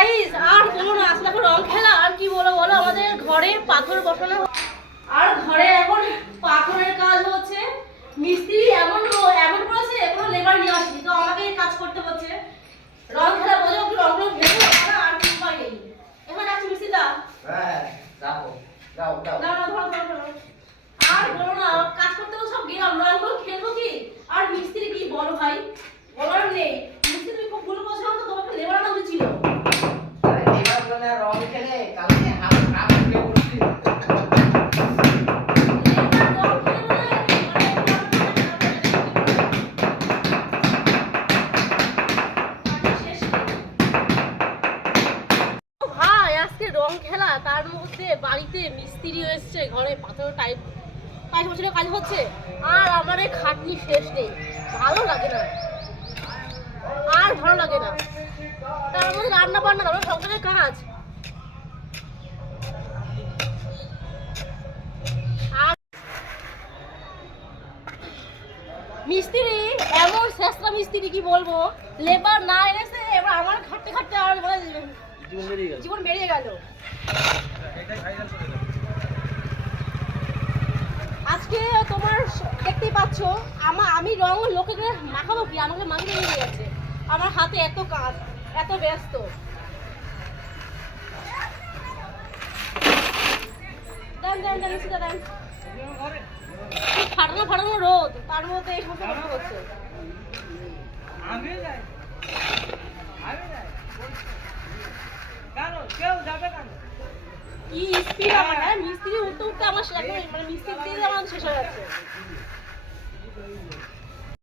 Guys আর কোন না, আসলে রং খেলা, আর কি বলো বলো? আমাদের ঘরে পাথর বসানো আর ঘরে এখন পাথরের কাজ হচ্ছে মিস্ত্রি এমন এমন করেছে এখনও লেবার নিয়ে আসেনি তো আমাকে এই কাজ করতে হচ্ছে রং খেলা বোঝো একটু রং রং ভেবে আর কি উপায় নেই এখন যাচ্ছি মিস্ত্রিদা হ্যাঁ যাও যাও যাও না না ধরো ধরো ধরো আর বলো না কাজ করতে তো সব গেলাম রং রং খেলব কি আর মিস্ত্রি কি বলো ভাই বলার নেই মিস্ত্রি তুমি খুব ভুল বলছো তো তোমাকে লেবার আনা উচিত ছিল আরে এবার বলে রং খেলে কালকে হাফ হাফ প্লে করছি ভাই আজকে রং খেলা, তার মধ্যে বাড়িতে মিস্ত্রি এসছে, ঘরে পাথর টাইপ টাইপ বছরের কাজ হচ্ছে। আর আমার এই খাটনি শেষ নেই। ভালো লাগে না। আর ভালো লাগে না। তার মধ্যে রান্না বান্না আমার সংসারের কাজ। মিস্ত্রি, এমন শেষরা মিস্ত্রি কি বলব? লেবার না এনেছে, এবার আমার খাটতে খাটতে আর জীবন বেরিয়ে গেল। আজকে তোমার দেখতেই পাচ্ছ আমা আমি রং লোকে মাখাবো কি? আমাকে মাখিয়ে নিয়ে গেছে আমার হাতে এত কাজ এত ব্যস্ত। ফাটানো ফাটানো রোদ তার মধ্যে এই সমস্ত কথা হচ্ছে আমি যাই আমি যাই কেন কেউ যাবে কেন কি স্পিড আমার হ্যাঁ মিস্ত্রি উঠতে উঠতে আমার শেষ- মানে মিস্ত্রি দিয়ে আমার শেষ হয়ে যাচ্ছে